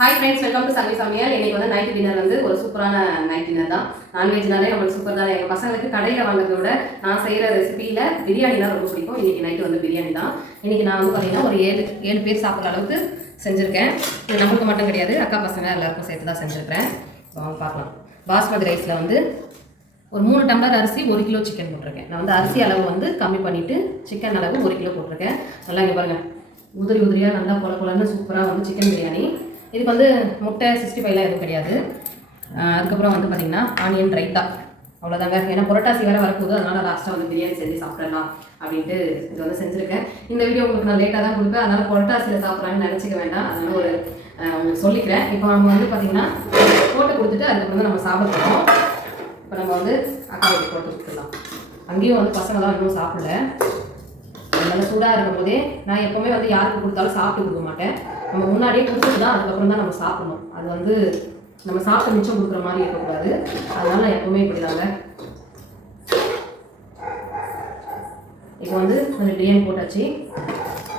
Hi friends, welcome to Sangavi சமையல். இன்னைக்கு வந்து நைட் டின்னர் வந்து ஒரு சூப்பரான நைட் டின்னர் தான். நான்வெஜ்னாலே நம்மளுக்கு சூப்பர் தான். எங்கள் பசங்களுக்கு கடையில் வாங்குறத விட நான் செய்கிற ரெசிபியில் பிரியாணி தான் ரொம்ப பிடிக்கும். இன்றைக்கி நைட்டு வந்து பிரியாணி தான். இன்றைக்கி நான் வந்து பார்த்தீங்கன்னா ஒரு ஏழு பேர் சாப்பிட்ற அளவுக்கு செஞ்சுருக்கேன். இது நம்மளுக்கு மட்டும் கிடையாது, அக்கா பசங்க எல்லாருக்கும் சேர்த்து தான் செஞ்சுருக்கிறேன். பார்க்கலாம். பாஸ்மதி ரைஸில் வந்து ஒரு 3 டம்ளர் அரிசி 1 கிலோ சிக்கன் போட்டிருக்கேன். நான் வந்து அரிசி அளவு வந்து கம்மி பண்ணிவிட்டு சிக்கன் அளவு 1 கிலோ போட்டிருக்கேன். நல்லா இங்கே பாருங்கள், உதிரியாக நல்லா கொலன்னு சூப்பராக வந்து சிக்கன் பிரியாணி. இதுக்கு வந்து முட்டை 65 எதுவும் கிடையாது. அதுக்கப்புறம் வந்து பார்த்திங்கன்னா ஆனியன் ரைத்தா, அவ்வளோதாங்க. ஏன்னா புரட்டாசி வேறு வரப்போகுது, அதனால் லாஸ்ட்டாக வந்து பிரியாணி செஞ்சு சாப்பிடலாம் அப்படின்ட்டு இது வந்து செஞ்சுருக்கேன். இந்த வீடியோ உங்களுக்கு நான் லேட்டாக தான் கொடுப்பேன், அதனால் புரட்டாசியில் சாப்பிட்றாங்கன்னு நினச்சிக்க வேண்டாம். அதனால் ஒரு உங்களுக்கு சொல்லிக்கிறேன். இப்போ நம்ம வந்து பார்த்திங்கன்னா போட்டு கொடுத்துட்டு அதுக்கப்புறம் தான் நம்ம சாப்பிட்றோம். இப்போ நம்ம வந்து அக்கா வீட்டு போட்டு கொடுத்துடலாம். அங்கேயும் வந்து பசங்களாம் இன்னும் சாப்பிடல. நல்லா சூடாக இருக்கும் போதே நான் எப்போவுமே வந்து யாருக்கு கொடுத்தாலும் சாப்பிட்டு கொடுக்க மாட்டேன். நம்ம முன்னாடியே கொடுத்துட்டு தான் அதுக்கப்புறம் தான் நம்ம சாப்பிடணும். அது வந்து நம்ம சாப்பிட்டு மிச்சம் கொடுக்குற மாதிரி இருக்கக்கூடாது. அதனால நான் எப்போவுமே இப்படி தாங்க. இப்போ வந்து கொஞ்சம் பிரியாணி போட்டாச்சு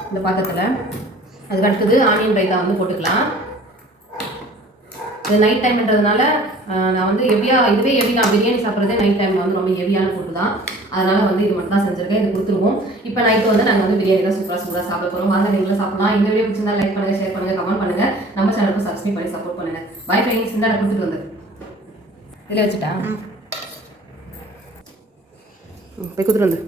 இந்த பாத்திரத்தில். அதுக்கு அடுத்தது ஆனியன் ரைத்தா வந்து போட்டுக்கலாம். இது நைட் டைம்ன்றதுனால நான் வந்து இதுவே ஹெவி தான். பிரியாணி சாப்பிட்றதே நைட் டைமில் வந்து ரொம்ப ஹெவியான ஃபுட்டு தான். அதனால் வந்து இது மட்டும் தான் செஞ்சுருக்கேன். இது கொடுத்துருவோம். இப்போ நைட்டு வந்து நாங்கள் வந்து பிரியாணி தான் சூப்பராக சாப்பிட போகிறோம். வாங்க நீங்களும் சாப்பிடலாம். இந்த வீடியோ பிடிச்சிருந்தா லைக் பண்ணுங்கள், ஷேர் பண்ணுங்கள், கமெண்ட் பண்ணுங்கள். நம்ம சேனலுக்கு சப்ஸ்கிரைப் பண்ணி சப்போர்ட் பண்ணுங்கள். Bye friends. இந்த நான் கொடுத்துட்டு வந்து இதில் வச்சுட்டேன் போய் கொடுத்துட்டு வந்து